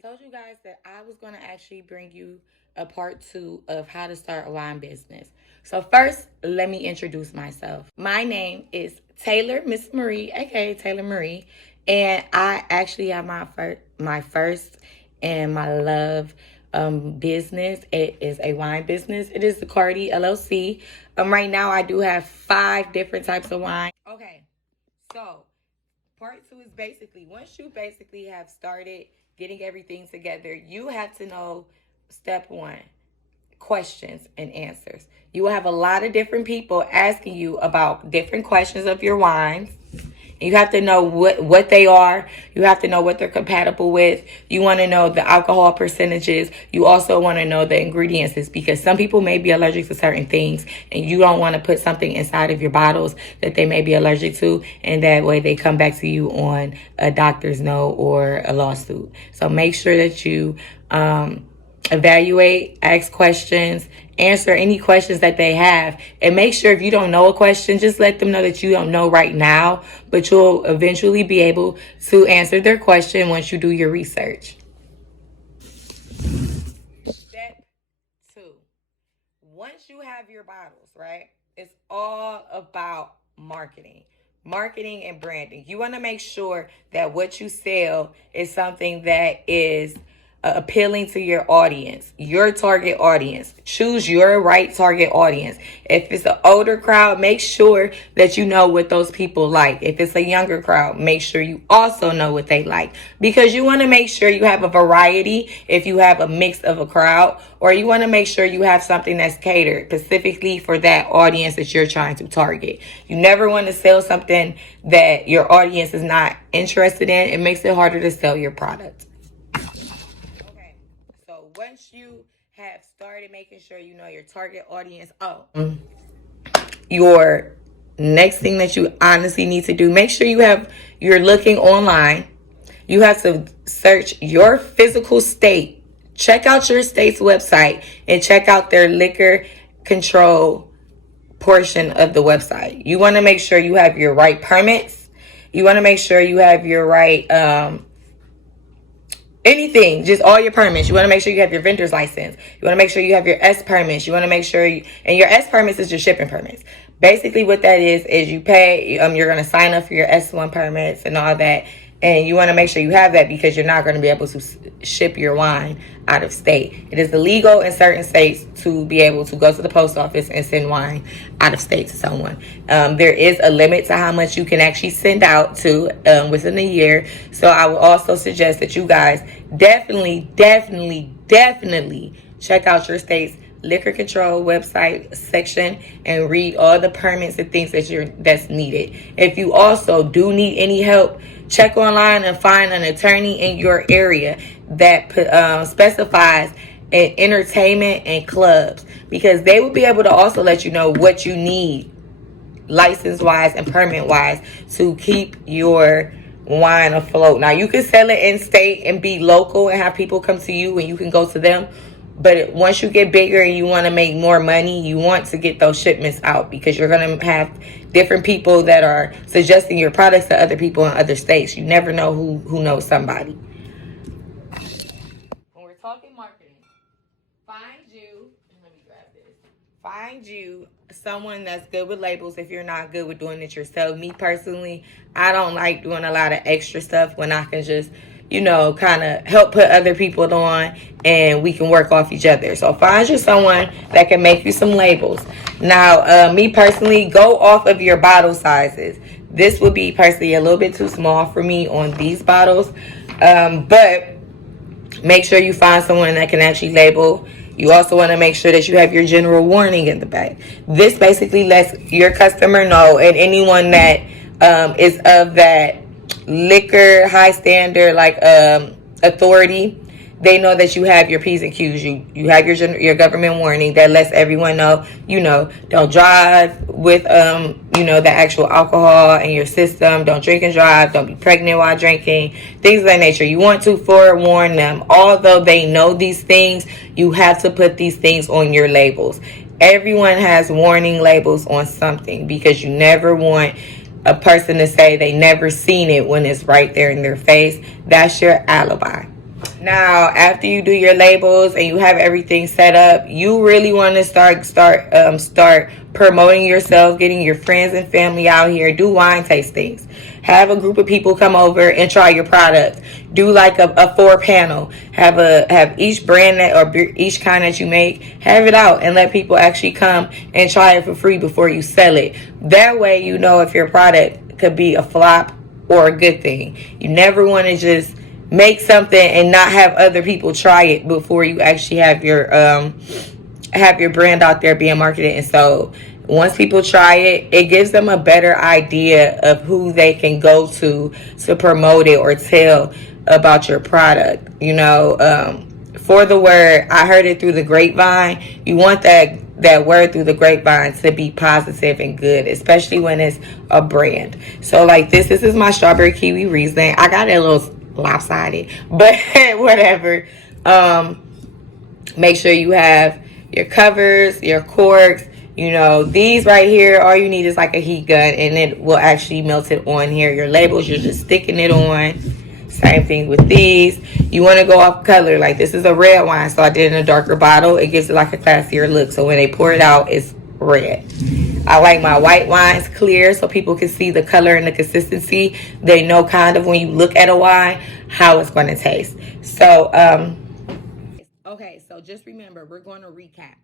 told you guys that I was going to actually bring you a part two of how to start a wine business. So first, let me introduce myself. My name is Taylor Miss Marie, aka Taylor Marie, and I actually have my first and my love business. It is a wine business. It is ZaCarti LLc. Right now, I do have 5 different types of wine. Okay, so part two is basically once you basically have started getting everything together, you have to know step one, questions and answers. You will have a lot of different people asking you about different questions of your wines. You have to know what they are. You have to know what they're compatible with. You want to know the alcohol percentages. You also want to know the ingredients because some people may be allergic to certain things and you don't want to put something inside of your bottles that they may be allergic to. And that way they come back to you on a doctor's note or a lawsuit. So make sure that you, evaluate, ask questions, answer any questions that they have, and make sure if you don't know a question, just let them know that you don't know right now, but you'll eventually be able to answer their question once you do your research. Step two, once you have your bottles, right, it's all about marketing and branding. You want to make sure that what you sell is something that is appealing to your audience, your target audience. Choose your right target audience. If it's an older crowd, make sure that you know what those people like. If it's a younger crowd, make sure you also know what they like, because you want to make sure you have a variety if you have a mix of a crowd, or you want to make sure you have something that's catered specifically for that audience that you're trying to target. You never want to sell something that your audience is not interested in. It makes it harder to sell your product. So once you have started making sure you know your target audience, your next thing that you honestly need to do, make sure you're looking online. You have to search your physical state. Check out your state's website and check out their liquor control portion of the website. You want to make sure you have your right permits. You want to make sure you have your right anything, just all your permits. You want to make sure you have your vendor's license. You want to make sure you have your S permits. You want to make sure and your S permits is your shipping permits. Basically what that is you pay, you're going to sign up for your S1 permits and all that. And you want to make sure you have that because you're not going to be able to ship your wine out of state. It is illegal in certain states to be able to go to the post office and send wine out of state to someone. There is a limit to how much you can actually send out to within a year. So I would also suggest that you guys definitely check out your state's liquor control website section and read all the permits and things that's needed. If you also do need any help, check online and find an attorney in your area that specifies in entertainment and clubs, because they will be able to also let you know what you need license wise and permit wise to keep your wine afloat. Now you can sell it in state and be local and have people come to you and you can go to them. But once you get bigger and you want to make more money, you want to get those shipments out, because you're going to have different people that are suggesting your products to other people in other states. You never know who knows somebody. When we're talking marketing, find you someone that's good with labels if you're not good with doing it yourself. Me personally, I don't like doing a lot of extra stuff when I can just kind of help put other people on and we can work off each other. So find you someone that can make you some labels. Now, me personally, go off of your bottle sizes. This would be personally a little bit too small for me on these bottles. But make sure you find someone that can actually label. You also want to make sure that you have your general warning in the back. This basically lets your customer know, and anyone that is of that liquor high standard authority, they know that you have your P's and Q's. You have your government warning that lets everyone know, don't drive with the actual alcohol in your system. Don't drink and drive. Don't be pregnant while drinking. Things of that nature. You want to forewarn them. Although they know these things, you have to put these things on your labels. Everyone has warning labels on something, because you never want a person to say they never seen it when it's right there in their face. That's your alibi. Now, after you do your labels and you have everything set up, you really want to start promoting yourself, getting your friends and family out here. Do wine tastings. Have a group of people come over and try your product. Do like a 4 panel. Have each brand that or each kind that you make, have it out and let people actually come and try it for free before you sell it. That way, you know if your product could be a flop or a good thing. You never want to just make something and not have other people try it before you actually have your brand out there being marketed and sold. Once people try it, it gives them a better idea of who they can go to promote it or tell about your product. You know, for the word, I heard it through the grapevine. You want that word through the grapevine to be positive and good, especially when it's a brand. So like this is my strawberry kiwi Riesling. I got it a little lopsided, but whatever. Make sure you have your covers, your corks. You know, these right here, all you need is like a heat gun and it will actually melt it on here. Your labels, you're just sticking it on. Same thing with these. You want to go off color. Like this is a red wine, so I did it in a darker bottle. It gives it like a classier look. So when they pour it out, it's red. I like my white wines clear so people can see the color and the consistency. They know kind of when you look at a wine how it's going to taste. So, okay, so just remember, we're going to recap.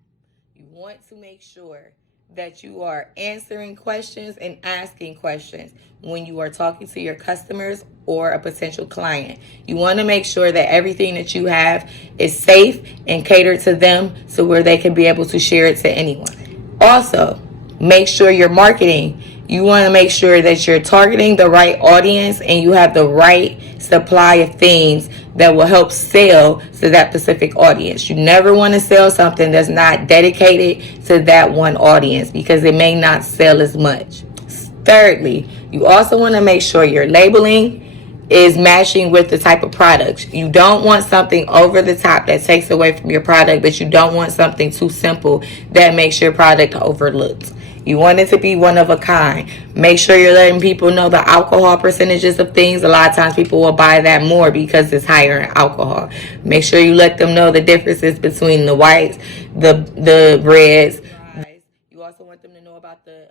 You want to make sure that you are answering questions and asking questions when you are talking to your customers or a potential client. You want to make sure that everything that you have is safe and catered to them so where they can be able to share it to anyone. Also, make sure you're marketing. You want to make sure that you're targeting the right audience and you have the right supply of things that will help sell to that specific audience. You never want to sell something that's not dedicated to that one audience because it may not sell as much. Thirdly, you also want to make sure your labeling is matching with the type of products. You don't want something over the top that takes away from your product, but you don't want something too simple that makes your product overlooked. You want it to be one of a kind. Make sure you're letting people know the alcohol percentages of things. A lot of times people will buy that more because it's higher in alcohol. Make sure you let them know the differences between the whites, the reds. You also want them to know about the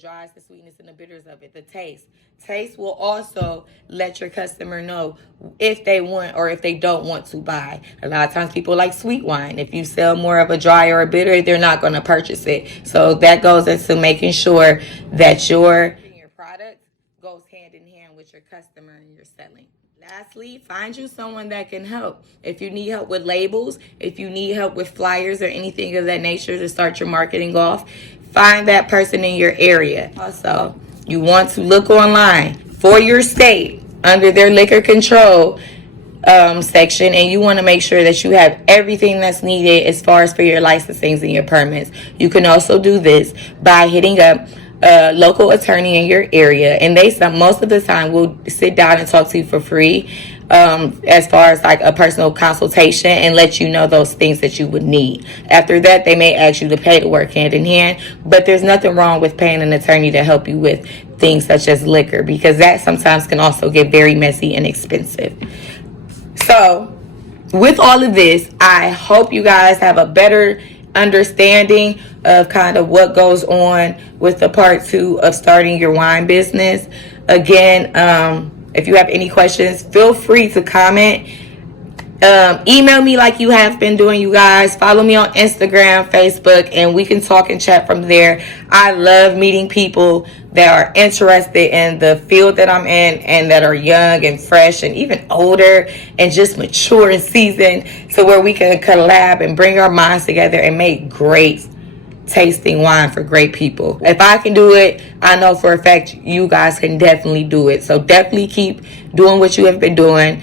dries, the sweetness, and the bitters of it, the taste. Taste will also let your customer know if they want or if they don't want to buy. A lot of times people like sweet wine. If you sell more of a dry or a bitter, they're not going to purchase it. So that goes into making sure that your product goes hand in hand with your customer and your selling. Lastly, find you someone that can help. If you need help with labels, if you need help with flyers or anything of that nature to start your marketing off, find that person in your area. Also, you want to look online for your state under their liquor control section, and you want to make sure that you have everything that's needed as far as for your licensings and your permits. You can also do this by hitting up a local attorney in your area, and most of the time will sit down and talk to you for free as far as like a personal consultation and let you know those things that you would need. After that, they may ask you to pay to work hand in hand, but there's nothing wrong with paying an attorney to help you with things such as liquor, because that sometimes can also get very messy and expensive. So with all of this, I hope you guys have a better understanding of kind of what goes on with the part 2 of starting your wine business. Again, if you have any questions, feel free to comment. Email me like you have been doing, you guys. Follow me on Instagram, Facebook, and we can talk and chat from there. I love meeting people that are interested in the field that I'm in and that are young and fresh and even older and just mature and seasoned, so where we can collab and bring our minds together and make great tasting wine for great people. If I can do it, I know for a fact you guys can definitely do it. So definitely keep doing what you have been doing.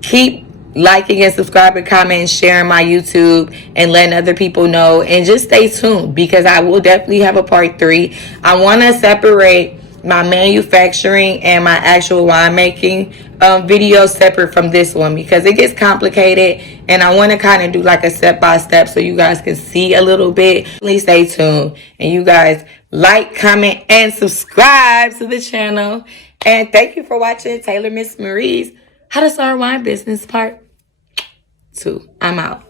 Keep liking and subscribing, commenting, sharing my YouTube, and letting other people know. And just stay tuned, because I will definitely have a part 3. I want to separate my manufacturing and my actual winemaking video separate from this one, because it gets complicated, and I want to kind of do like a step-by-step so you guys can see a little bit. Please stay tuned, and you guys like, comment, and subscribe to the channel. And thank you for watching Taylor Miss Marie's How to Start a Wine Business Part too. I'm out.